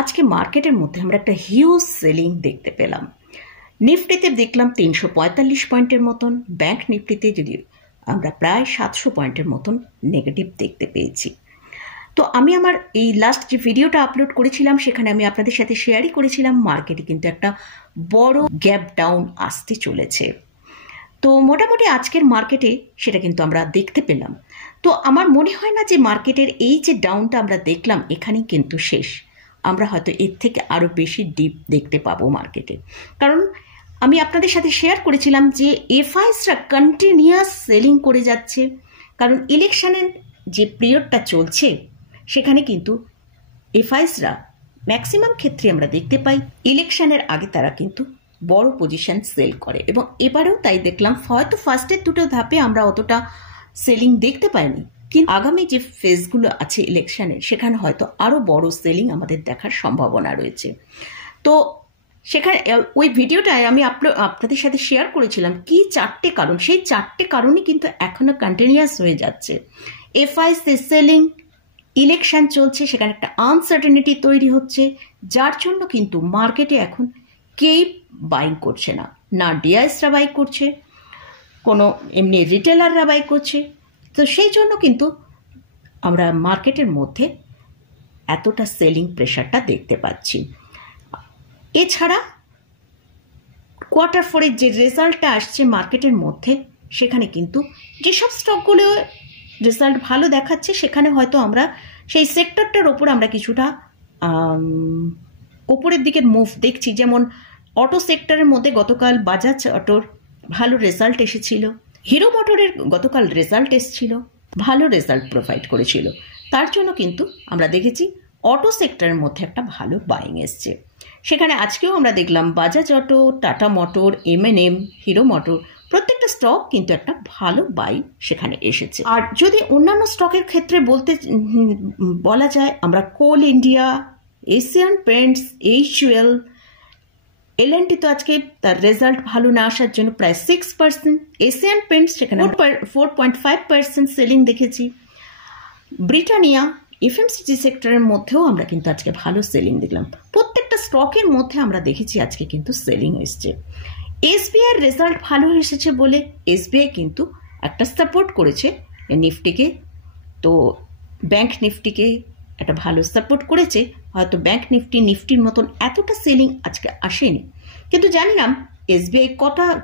আজকে মার্কেটের মধ্যে আমরা একটা হিউজ সেলিং দেখতে পেলাম। নিফটিতে দেখলাম 345 পয়েন্টের মতন, ব্যাংক নিফটিতে যদি আমরা প্রায় 700 পয়েন্টের মতন নেগেটিভ দেখতে পেয়েছি। তো আমি আমার এই লাস্ট যে ভিডিওটা আপলোড করেছিলাম সেখানে আমি আপনাদের সাথে শেয়ারই করেছিলাম মার্কেটে কিন্তু একটা বড় গ্যাপ ডাউন আসতে চলেছে। তো মোটামুটি আজকের মার্কেটে সেটা কিন্তু আমরা দেখতে পেলাম। তো আমার মনে হয় না যে মার্কেটের এই যে ডাউনটা আমরা দেখলাম এখানেই কিন্তু শেষ। আমরা হয়তো এর থেকে আরও বেশি ডিপ দেখতে পাবো মার্কেটে, কারণ আমি আপনাদের সাথে শেয়ার করেছিলাম যে এফআইসরা কন্টিনিউয়াস সেলিং করে যাচ্ছে, কারণ ইলেকশনের যে পিরিয়ডটা চলছে সেখানে কিন্তু এফআইসরা ম্যাক্সিমাম ক্ষেত্রে আমরা দেখতে পাই ইলেকশনের আগে তারা কিন্তু বড় পজিশন সেল করে, এবং এবারেও তাই দেখলাম। হয়তো ফার্স্টের দুটো ধাপে আমরা অতটা সেলিং দেখতে পাইনি, কিন্তু আগামী যে ফেজগুলো আছে ইলেকশনের সেখানে হয়তো আরও বড় সেলিং আমাদের দেখার সম্ভাবনা রয়েছে। তো সেখানে ওই ভিডিওটায় আমি আপনাদের সাথে শেয়ার করেছিলাম কি 4টে কারণ, সেই 4টে কারণই কিন্তু এখনো কন্টিনিউয়াস হয়ে যাচ্ছে। এফআইসি সেলিং, ইলেকশন চলছে, সেখানে একটা আনসার্টেনিটি তৈরি হচ্ছে, যার জন্য কিন্তু মার্কেটে এখন কেই বাইং করছে না, না ডিআইএসরা বাই করছে, কোনো এমনি রিটেলাররা বাই করছে। তো সেই জন্য কিন্তু আমরা মার্কেটের মধ্যে এতটা সেলিং প্রেশারটা দেখতে পাচ্ছি। এছাড়া Q4 যে রেজাল্টটা আসছে মার্কেটের মধ্যে সেখানে কিন্তু যেসব স্টকগুলো রেজাল্ট ভালো দেখাচ্ছে সেখানে হয়তো আমরা সেই সেক্টরটার ওপর আমরা কিছুটা ওপরের দিকের মুভ দেখছি। যেমন অটো সেক্টরের মধ্যে গতকাল বাজাজ অটোর ভালো রেজাল্ট এসেছিল, হিরো মোটরের গতকাল রেজাল্ট এসেছিল, ভালো রেজাল্ট প্রোভাইড করেছিল, তার জন্য কিন্তু আমরা দেখেছি অটো সেক্টরের মধ্যে একটা ভালো বাইং এসছে। সেখানে আজকেও আমরা দেখলাম Bajaj auto, tata motor, M&M, hero motor প্রত্যেকটা স্টক কিন্তু একটা ভালো বাই সেখানে এসেছে। আর যদি অন্যান্য স্টকের ক্ষেত্রে বলা যায়, আমরা Coal India, Asian Paints, HUL, L&T তো আজকে তার রেজাল্ট ভালো না আসার জন্য প্রায় 6%, এশিয়ান পেন্টস সেখানে 4.5% সেলিং দেখেছি। ব্রিটানিয়া, FMCG সেক্টরের মধ্যেও আমরা কিন্তু আজকে ভালো সেলিং দেখলাম। প্রত্যেকটা স্টকের মধ্যে আমরা দেখেছি আজকে কিন্তু সেলিং এসছে। SBI এর রেজাল্ট ভালো এসেছে বলে SBI কিন্তু একটা সাপোর্ট করেছে নিফটিকে, তো ব্যাংক নিফটিকে একটা ভালো সাপোর্ট করেছে। হয়তো ব্যাংক নিফটির মতন এতটা সেলিং আজকে আসেনি, কিন্তু জানি না SBI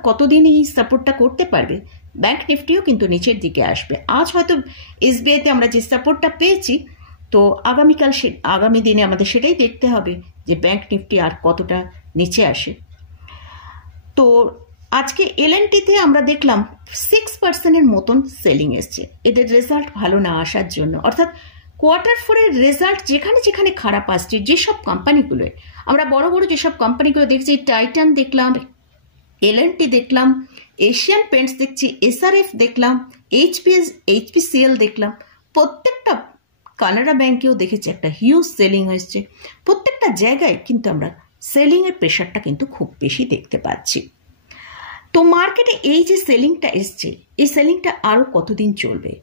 কতদিন এই সাপোর্টটা করতে পারবে। ব্যাংক নিফটিও কিন্তু নিচের দিকে আসবে। আজ হয়তো SBIতে আমরা যে সাপোর্টটা পেয়েছি, তো আগামী দিনে আমাদের সেটাই দেখতে হবে যে ব্যাংক নিফটি আর কতটা নিচে আসে। তো আজকে L&Tতে আমরা দেখলাম 6%-এর মতন সেলিং এসছে, এদের রেজাল্ট ভালো না আসার জন্য। অর্থাৎ Q4 এর রেজাল্ট যেখানে যেখানে খারাপ আসছে, যেসব কোম্পানিগুলো আমরা বড় বড় যেসব কোম্পানিগুলো দেখছি, টাইটান দেখলাম, L&T দেখলাম, এশিয়ান পেন্টস দেখছি, SRF দেখলাম, HPCL দেখলাম, প্রত্যেকটা কানাড়া ব্যাংকেও দেখেছি একটা হিউজ সেলিং হয়েছে। প্রত্যেকটা জায়গায় কিন্তু আমরা সেলিংয়ের প্রেশারটা কিন্তু খুব বেশি দেখতে পাচ্ছি। তো মার্কেটে এই যে সেলিংটা এসছে, এই সেলিংটা আরও কতদিন চলবে?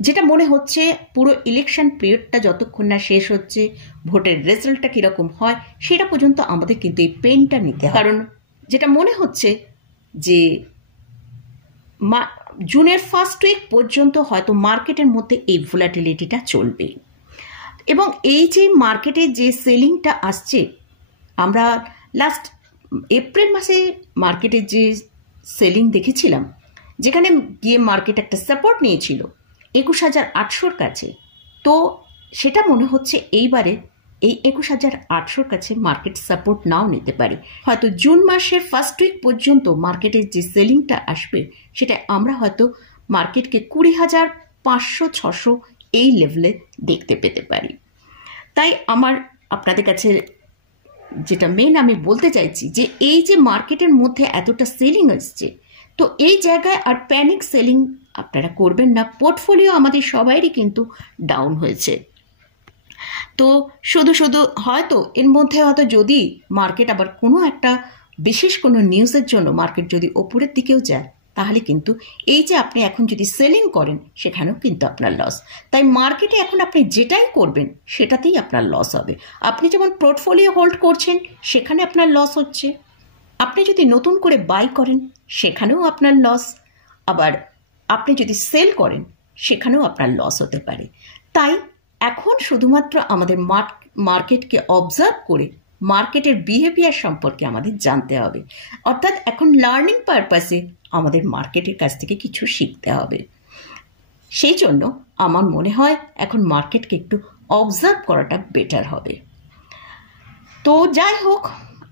যেটা মনে হচ্ছে পুরো ইলেকশন পিরিয়ডটা যতক্ষণ না শেষ হচ্ছে, ভোটের রেজাল্টটা কীরকম হয় সেটা পর্যন্ত আমাদের কিন্তু এই পেনটা নিতে হয়। কারণ যেটা মনে হচ্ছে যে জুনের ফার্স্ট উইক পর্যন্ত হয়তো মার্কেটের মধ্যে এই ভোলাটিলিটিটা চলবে, এবং এই যে মার্কেটে যে সেলিংটা আসছে, আমরা লাস্ট এপ্রিল মাসে মার্কেটের যে সেলিং দেখেছিলাম, যেখানে গিয়ে মার্কেট একটা সাপোর্ট নিয়েছিল 21,800-র কাছে, তো সেটা মনে হচ্ছে এইবারে এই 21,800-র কাছে মার্কেট সাপোর্ট নাও নিতে পারে। হয়তো জুন মাসের ফার্স্ট উইক পর্যন্ত মার্কেটের যে সেলিংটা আসবে সেটা আমরা হয়তো মার্কেটকে 20,500-600 এই লেভেলে দেখতে পেতে পারি। তাই আপনাদের কাছে যেটা মেন আমি বলতে চাইছি যে এই যে মার্কেটের মধ্যে এতটা সেলিং আসছে, তো এই জায়গায় আর প্যানিক সেলিং আপনারা করবেন না। পোর্টফোলিও আমাদের সবাইরই কিন্তু ডাউন হয়েছে, তো শুধু হয়তো এর মধ্যে হয়তো যদি মার্কেট আবার কোনো একটা বিশেষ কোনো নিউজের জন্য মার্কেট যদি ওপরের দিকেও যায়, তাহলে কিন্তু এই যে আপনি এখন যদি সেলিং করেন সেখানেও কিন্তু আপনার লস। তাই মার্কেটে এখন আপনি যেটাই করবেন সেটাতেই আপনার লস হবে। আপনি যেমন পোর্টফোলিও হোল্ড করছেন সেখানে আপনার লস হচ্ছে, আপনি যদি নতুন করে বাই করেন সেখানেও আপনার লস, আবার আপনি যদি সেল করেন সেখানেও আপনার লস হতে পারে। তাই এখন শুধুমাত্র আমাদের মার্কেটকে অবজার্ভ করে মার্কেটের বিহেভিয়ার সম্পর্কে আমাদের জানতে হবে, অর্থাৎ এখন লার্নিং পারপাসে আমাদের মার্কেটের কাছ থেকে কিছু শিখতে হবে। সেই জন্য আমার মনে হয় এখন মার্কেটকে একটু অবজার্ভ করাটা বেটার হবে। তো যাই হোক,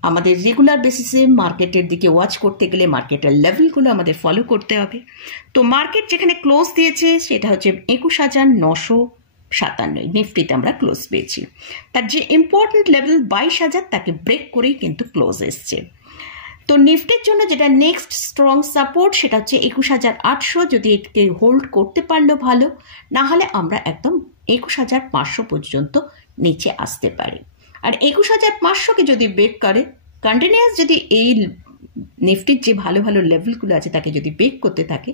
আমাদের রেগুলার বেসিসে মার্কেটের দিকে ওয়াচ করতে গেলে মার্কেটের লেভেলগুলো আমাদের ফলো করতে হবে। তো মার্কেট যেখানে ক্লোজ দিয়েছে সেটা হচ্ছে 21,957, নিফটিতে আমরা ক্লোজ পেয়েছি। তার যে ইম্পর্টেন্ট লেভেল 22,000 তাকে ব্রেক করেই কিন্তু ক্লোজ এসছে। তো নিফটির জন্য যেটা নেক্সট স্ট্রং সাপোর্ট সেটা হচ্ছে 21,800, যদি এটাকে হোল্ড করতে পারলো ভালো, না হলে আমরা একদম 21,500 পর্যন্ত নিচে আসতে পারি। আর 21,500কে যদি ব্রেক করে কন্টিনিউয়াস, যদি এই নিফটির যে ভালো ভালো লেভেলগুলো আছে তাকে যদি ব্রেক করতে থাকে,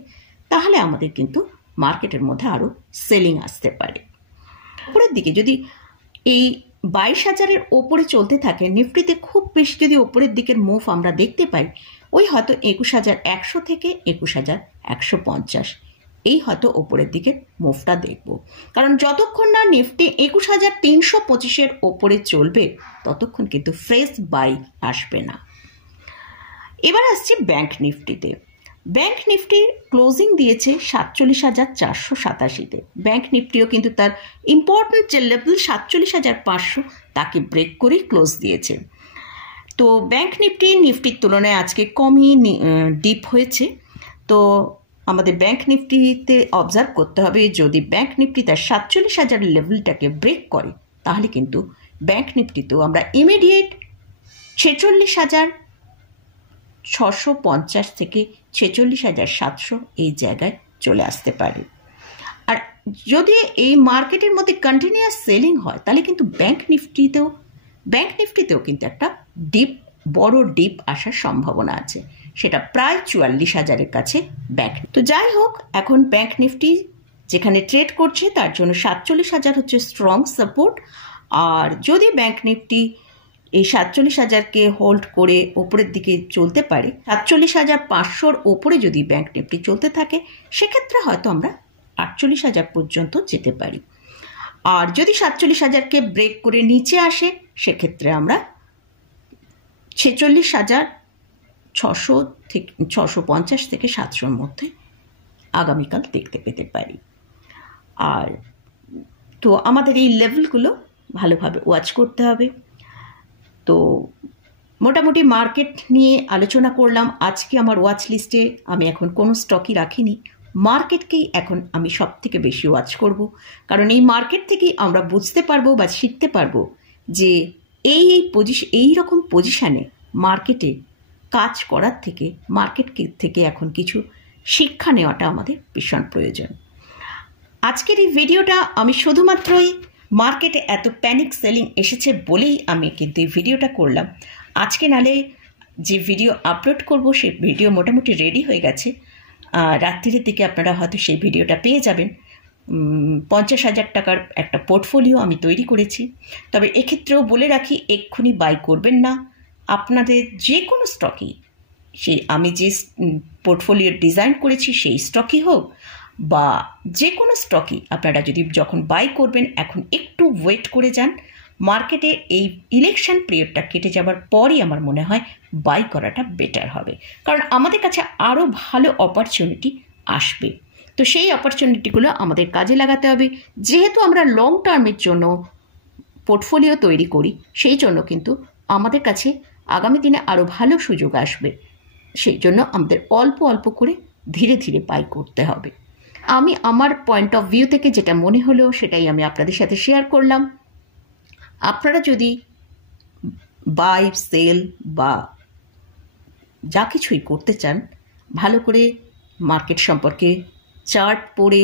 তাহলে আমাদের কিন্তু মার্কেটের মধ্যে আরও সেলিং আসতে পারে। উপরের দিকে যদি এই 22,000-এর ওপরে চলতে থাকে, নিফটিতে খুব বেশি যদি ওপরের দিকের মুভ আমরা দেখতে পাই, ওই হয়তো 21,100 থেকে 21,150, এই হয়তো ওপরের দিকের মুভটা দেখব। কারণ যতক্ষণ না নিফটি 21,325-এর ওপরে চলবে ততক্ষণ কিন্তু ফ্রেশ বাই আসবে না। এবার আসছে ব্যাংক নিফটিতে। ব্যাংক নিফটি ক্লোজিং দিয়েছে 47,487-তে। ব্যাংক নিফটিও কিন্তু তার ইম্পর্টেন্ট যে লেভেল 47,500 তাকে ব্রেক করেই ক্লোজ দিয়েছে। তো ব্যাংক নিফটির তুলনায় আজকে কমই ডিপ হয়েছে। তো আমাদের ব্যাংক নিফটিতে অবজার্ভ করতে হবে, যদি ব্যাংক নিফটি তার 47,000 লেভেলটাকে ব্রেক করে তাহলে কিন্তু ব্যাংক নিফটিতেও আমরা ইমিডিয়েট 46,650 থেকে 46,700 এই জায়গায় চলে আসতে পারে। আর যদি এই মার্কেটের মধ্যে কন্টিনিউয়াস সেলিং হয় তাহলে কিন্তু ব্যাংক নিফটিতেও কিন্তু একটা বড় ডিপ আসার সম্ভাবনা আছে, সেটা প্রায় 44,000-এর কাছে ব্যাংক। তো যাই হোক, এখন ব্যাংক নিফটি যেখানে ট্রেড করছে তার জন্য 47,000 হচ্ছে স্ট্রং সাপোর্ট। আর যদি ব্যাংক নিফটি এই 47,000-কে হোল্ড করে ওপরের দিকে চলতে পারে, 47,500-র ওপরে যদি ব্যাংক নিফটি চলতে থাকে, সেক্ষেত্রে হয়তো আমরা 48,000 পর্যন্ত যেতে পারি। আর যদি 47,000-কে ব্রেক করে নিচে আসে সেক্ষেত্রে আমরা 46,650 থেকে 700-র মধ্যে আগামীকাল দেখতে পেতে পারি। আর তো আমাদের এই লেভেলগুলো ভালোভাবে ওয়াচ করতে হবে। তো মোটামুটি মার্কেট নিয়ে আলোচনা করলাম। আজকে আমার ওয়াচ লিস্টে আমি এখন কোনো স্টকই রাখিনি, মার্কেটকেই এখন আমি সব থেকে বেশি ওয়াচ করব। কারণ এই মার্কেট থেকেই আমরা বুঝতে পারবো বা শিখতে পারবো যে এই রকম পজিশানে মার্কেটে কাজ করার থেকে মার্কেট থেকে এখন কিছু শিক্ষা নেওয়াটা আমাদের ভীষণ প্রয়োজন। আজকের এই ভিডিওটা আমি শুধুমাত্রই মার্কেটে এত প্যানিক সেলিং এসেছে বলেই আমি কিন্তু এই ভিডিওটা করলাম। আজকে নালে যে ভিডিও আপলোড করব সেই ভিডিও মোটামুটি রেডি হয়ে গেছে, রাত্রির দিকে আপনারা হয়তো সেই ভিডিওটা পেয়ে যাবেন। 50,000 টাকার একটা পোর্টফোলিও আমি তৈরি করেছি। তবে এক্ষেত্রেও বলে রাখি, এক্ষুনি বাই করবেন না। আপনাদের যে কোনো স্টকই, আমি যে পোর্টফোলিও ডিজাইন করেছি সেই স্টকই হোক বা যে কোনো স্টকই, আপনারা যদি যখন বাই করবেন এখন একটু ওয়েট করে যান। মার্কেটে এই ইলেকশন পিরিয়ডটা কেটে যাবার পরই আমার মনে হয় বাই করাটা বেটার হবে, কারণ আমাদের কাছে আরও ভালো অপরচুনিটি আসবে। তো সেই অপরচুনিটিগুলো আমাদের কাজে লাগাতে হবে। যেহেতু আমরা লং টার্মের জন্য পোর্টফোলিও তৈরি করি, সেই জন্য কিন্তু আমাদের কাছে আগামী দিনে আরও ভালো সুযোগ আসবে। সেই জন্য আমাদের অল্প অল্প করে ধীরে ধীরে বাই করতে হবে। আমি আমার পয়েন্ট অফ ভিউ থেকে যেটা মনে হলো সেটাই আমি আপনাদের সাথে শেয়ার করলাম। আপনারা যদি বাই সেল বা যা কিছুই করতে চান, ভালো করে মার্কেট সম্পর্কে চার্ট পড়ে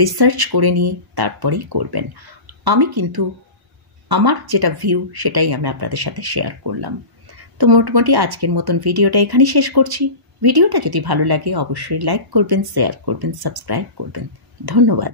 রিসার্চ করে নিয়ে তারপরেই করবেন। আমি কিন্তু আমার যেটা ভিউ সেটাই আমি আপনাদের সাথে শেয়ার করলাম। তো মোটামুটি আজকের মতন ভিডিওটা এখানেই শেষ করছি। ভিডিওটা যদি ভালো লাগে অবশ্যই লাইক করবেন, শেয়ার করবেন, সাবস্ক্রাইব করবেন। ধন্যবাদ।